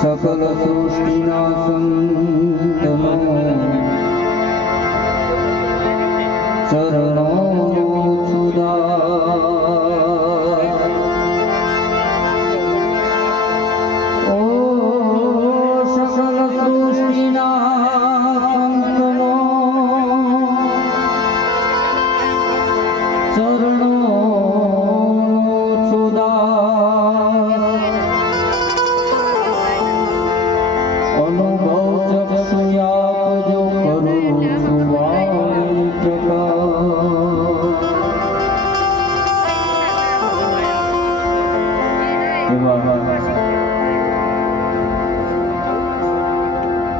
सकल सृष्टिना संतनो चरणो ओ सकल सृष्टिना संतनो चरणो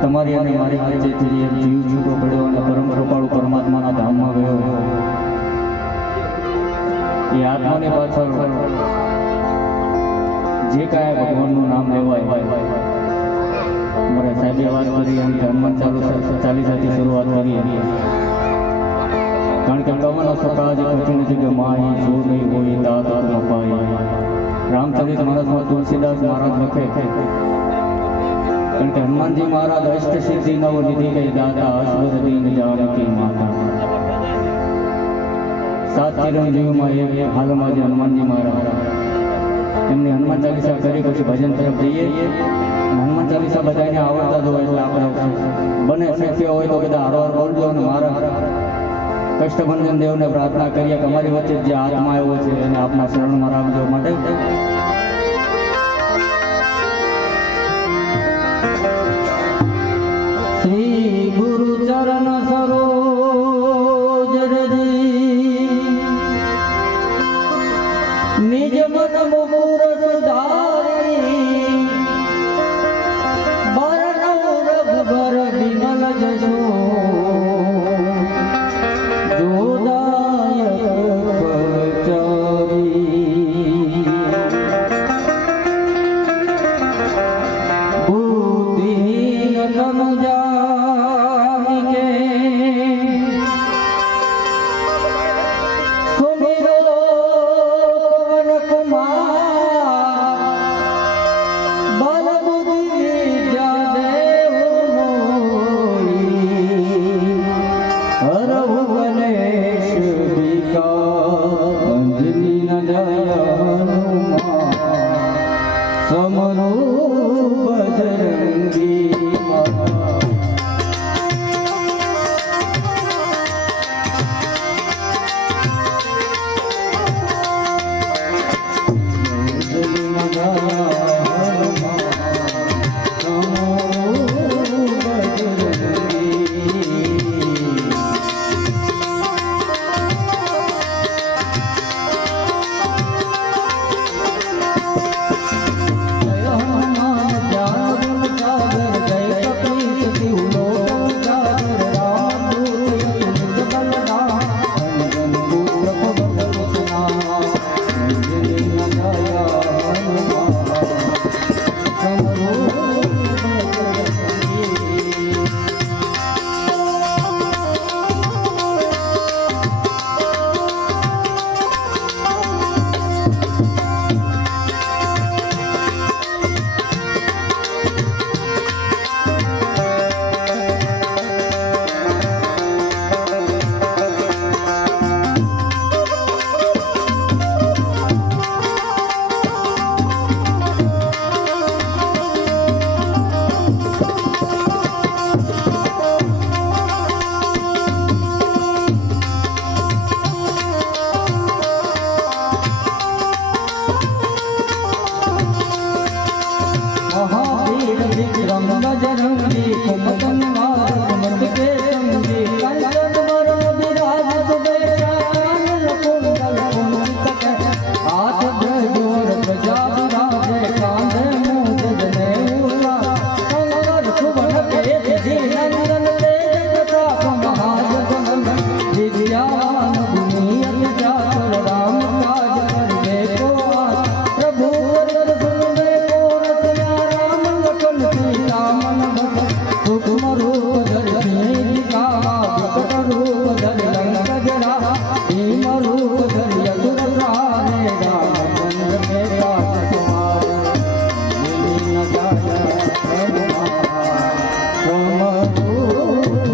તમારી અને મારી વચ્ચેથી એક જીવ છૂટો પડ્યો અને પરમ કૃપાળુ પરમાત્માના ધામમાં ગયો. એ આત્માની પાછળ જે કાંઈ ભગવાનનું નામ લેવાય, મારા સાહેબે વાત કરી એમ હનુમાન ચાલીસાથી શરૂઆત કરી. કારણ કે કવાનો સકાજ કઠિન છે કે માહી જો નહીં હોય દાત મપાય. રામચરિત માનસમાં તુલસીદાસ મહારાજ લખે કારણ કે હનુમાનજી મહારાજ અષ્ટ સિદ્ધિ નવ નિધિ કઈ દાતા અસુર દીન જાનકી માતા. સાત ચિરંજીવમાં એક હાલમાં જે હનુમાનજી મહારાજ એમની હનુમાન ચાલીસા કરી પછી ભજન તરફ જઈએ. હનુમાન ચાલીસા બધાને આવડતા જ હોય એટલે આપણે બને શક્ય હોય તો બધા હારવાર બોલજો અને મારા કષ્ટભંજન દેવને પ્રાર્થના કરીએ કે અમારી વચ્ચે જે આત્મા આવ્યો છે એને આપના શરણમાં રાખજો માટે. શ્રી ગુરુ ચરણ સરોજ રજી નિજ મન મુકુર સુધારી બરનૌ રઘુબર વિમલ જશો रूप धरि असुर सहारे रामचंद्र के साथ सवार मिली न जाया श्रम रूप धरि।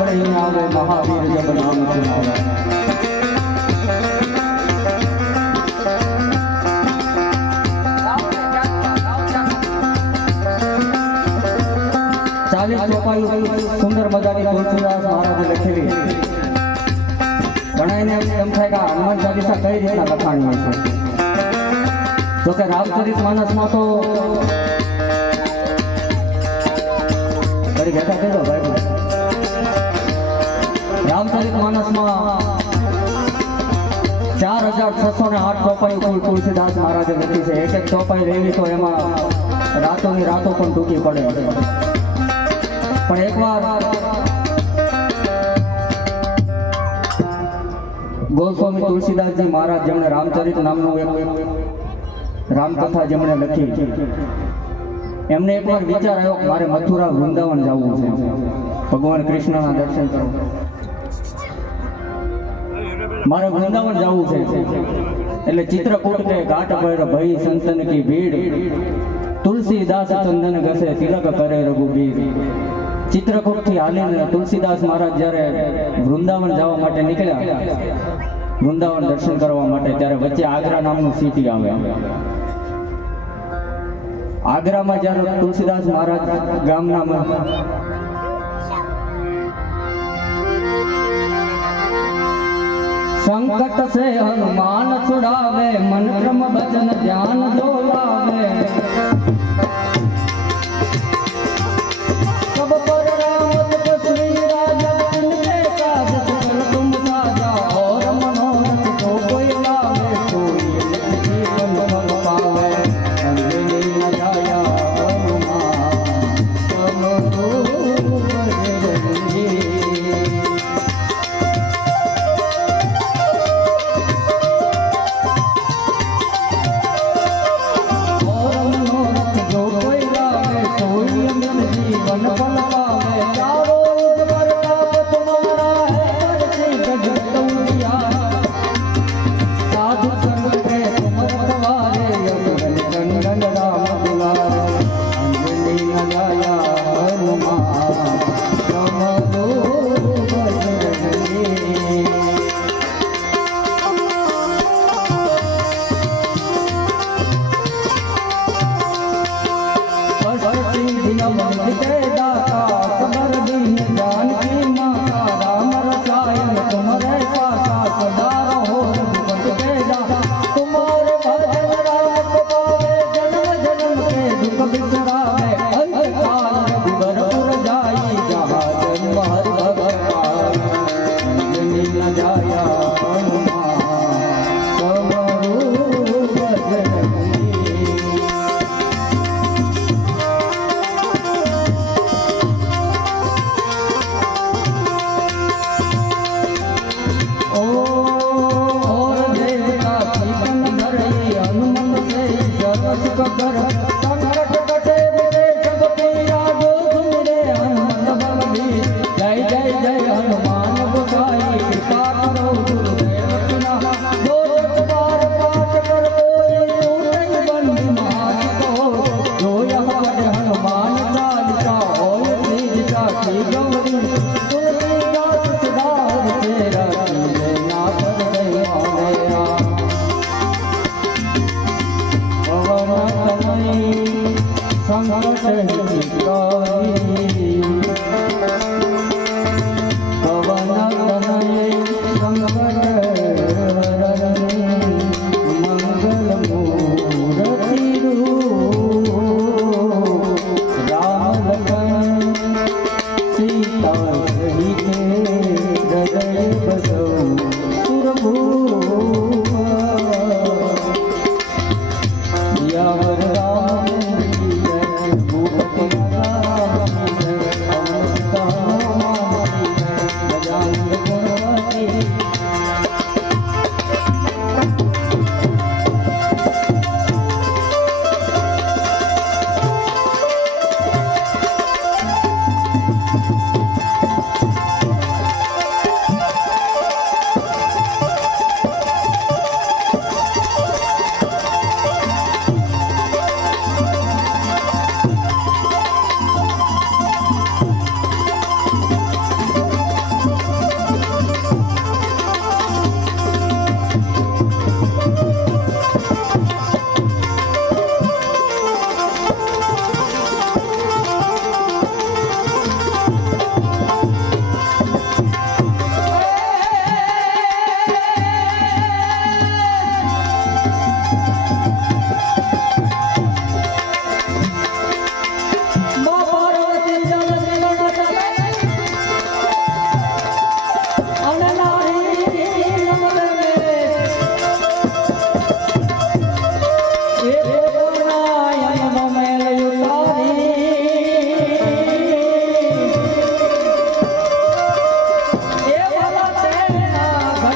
नहीं आवे महावीर जब नाम सुनावे। चालीस ચોપાઈ સુંદર મજાની તુલસીદાસ મહારાજે લખેલી ઘણાને એમ થાય કે હનુમાન ચાલીસા કઈ રીતના લખાણી હોય છે, તો કે રામચરિત માનસમાં તો ઘેટા કહેજો ભાઈ રામચરિતમાનસમાં 4608 ચોપાઈ કુલ તુલસીદાસ મહારાજે લખી છે. એક એક ચોપાઈ લેવી તો એમાં રાતોની રાતો પણ ટૂંકી પડે. પણ એકવાર ગોસ્વામી તુલસીદાસજી મહારાજ જેમણે રામચરિત નામનું એક રામકથા જેમણે લખી, એમને એકવાર વિચાર આવ્યો કે મારે મથુરા વૃંદાવન જવું છે, ભગવાન કૃષ્ણના દર્શન કરવા મારે વૃંદાવન જવું છે. એટલે ચિત્રકૂટ કે ઘાટ પર ભઈ સંતન કી ભીડ, તુલસીદાસ ચંદન ઘસે તિલક કરે રઘુબીર. ચિત્રકૂટ થી હાલીને તુલસીદાસ મહારાજ જ્યારે વૃંદાવન જવા માટે નીકળ્યા, વૃંદાવન દર્શન કરવા માટે, ત્યારે વચ્ચે આગ્રા નામનું સિટી આવે. આગ્રામાં જ્યારે તુલસીદાસ મહારાજ ગામના संकट से हनुमान छुड़ावे, मन क्रम बचन ध्यान जो लावे. सब पर राम तपस्वी राजा, तिनके काज सकल तुम साजा. और मनोरथ जो कोई लावे, सोई जीवन फल पावे. अंजनी न जाया हनुमान, सब दूर बजरंगी.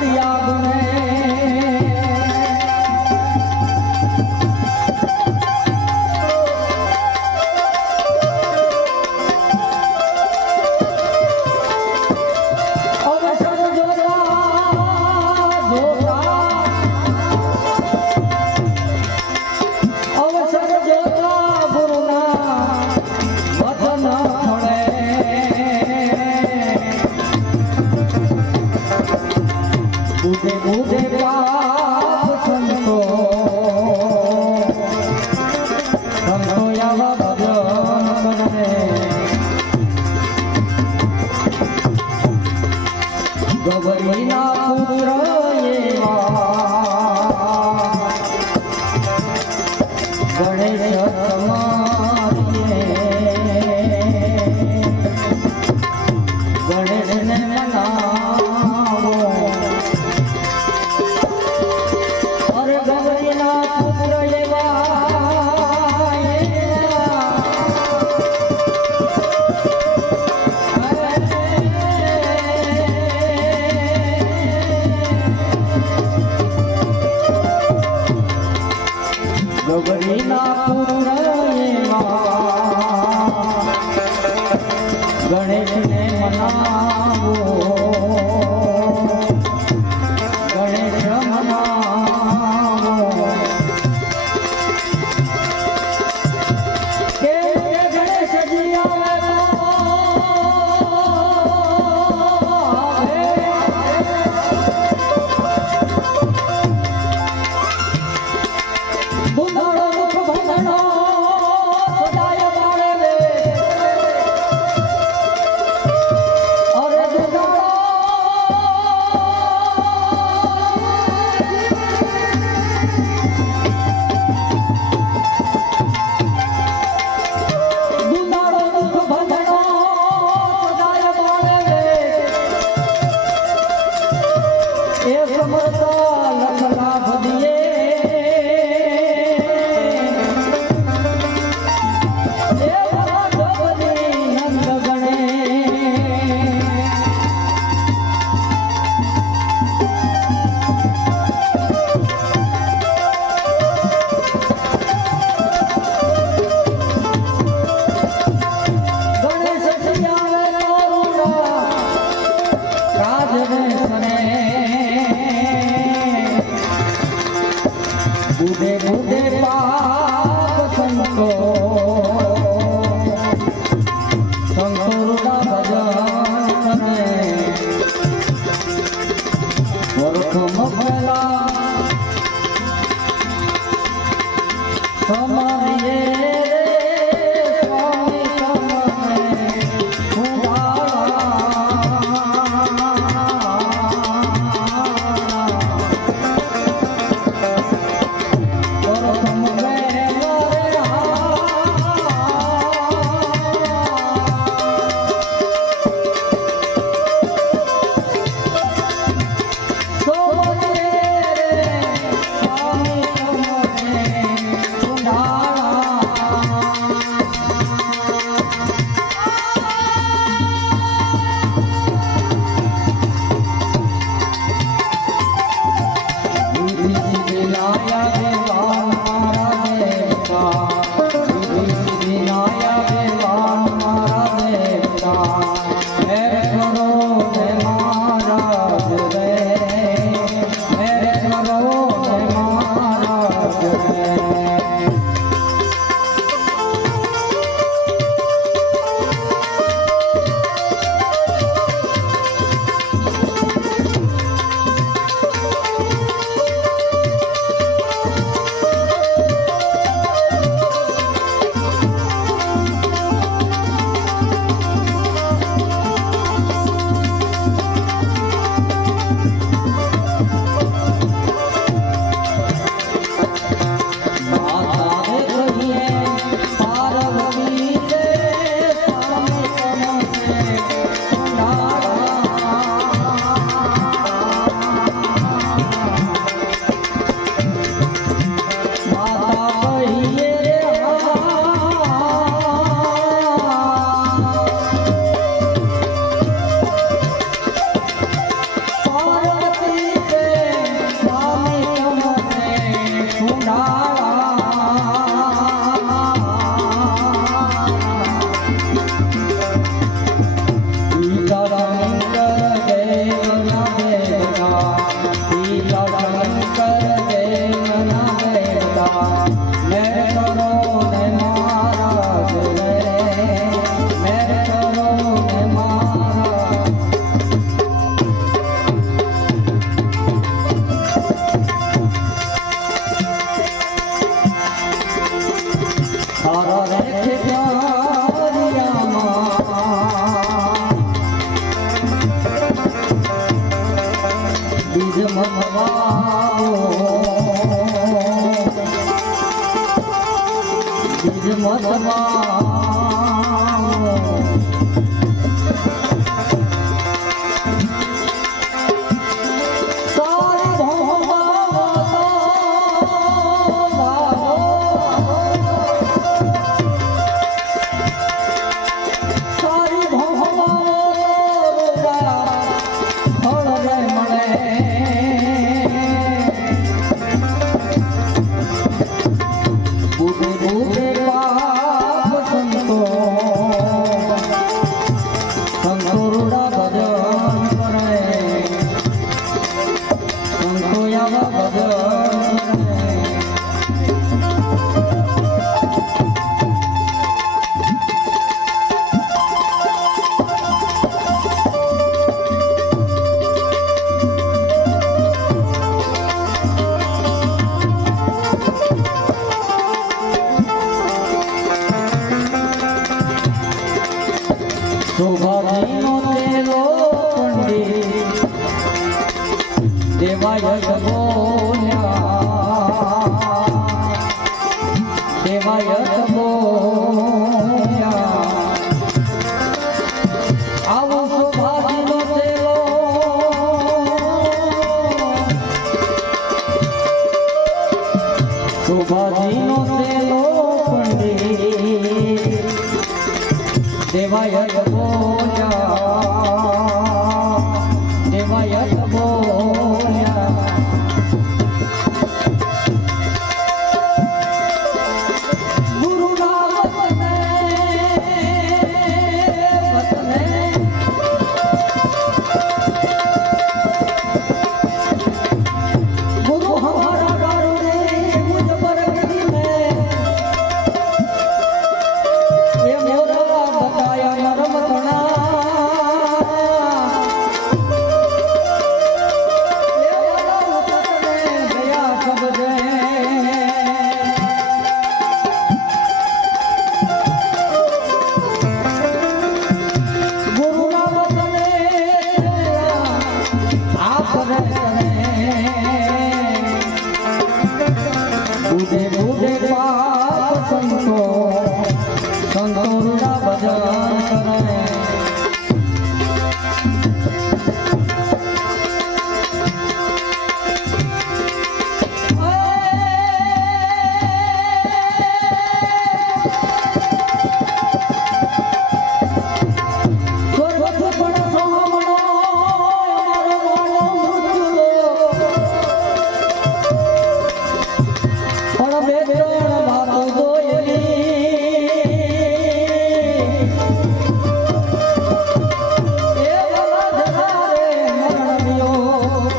ઘડિયા ગુને અવસર જોતા ગુરુના વચન ફળે બુધે બુધે પાપ સંતો આવા ભજન કરે ગૌરીના પુત્ર એવા ગણેશ ગણેશને મનાવો અરે ગૌરીના પુત્ર એવા ગૌરીના પુત્ર ગણેશને મનાવો ગણેશ મનાવો કે ગણેશજી બુંદાળો મુખ ભંડનો સદાય બાળે અરે બુંદાળો મુખ ભંડનો સદાય બાળે એ સમરતા લખ લાભ દિયે બુધે બુધે પાપ સંતો સંતોના ભજન કરે વર્ખ મફલા સમારીએ સ્વામી તમને ઉડાળા બીજ મતવાઓ બીજ મતવાઓ શોભાજીનો તેલો પંડિત દેવાયત બોલ્યા દેવાયત બોલ્યા આવો શોભાજીનો તેલો શોભાજીનો તેલો પંડિત દેવાયત બોલ્યા દેવાયત બોલ્યા ગુરુના વતને ગુરુ હમારા ગારુને મુझ પર ગદી મે એ મોરા બતાયા નરમ તણા એ વાલા વતને ગયા સબ દે ગુરુના વતને આપ રે બુડે બુડે પાપ સંતોના ભજન કરે સ્વર્ગથી પણ સોહામણો અમારો માનવ મૃત્યુ પણ બે ત્રણ વાતો જોયેલી એ વાલા જરા રે મરણ દિયો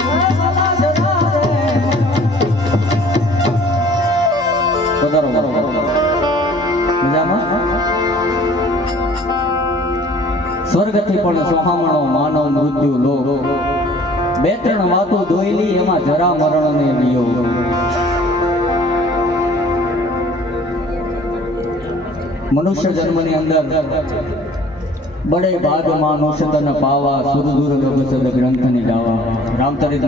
એ વાલા જરા રે પધારો મજામાં સ્વર્ગથી પણ સોહામણો માનવ મૃત્યુ લોક બે ત્રણ વાતો દોયલી એમાં જરા મરણ ને લિયો મનુષ્ય જન્મની અંદર બડે બાદ માનુષ તન પાવા સુરદુર ગભસદ ગ્રંથની ગાવા રામચરિત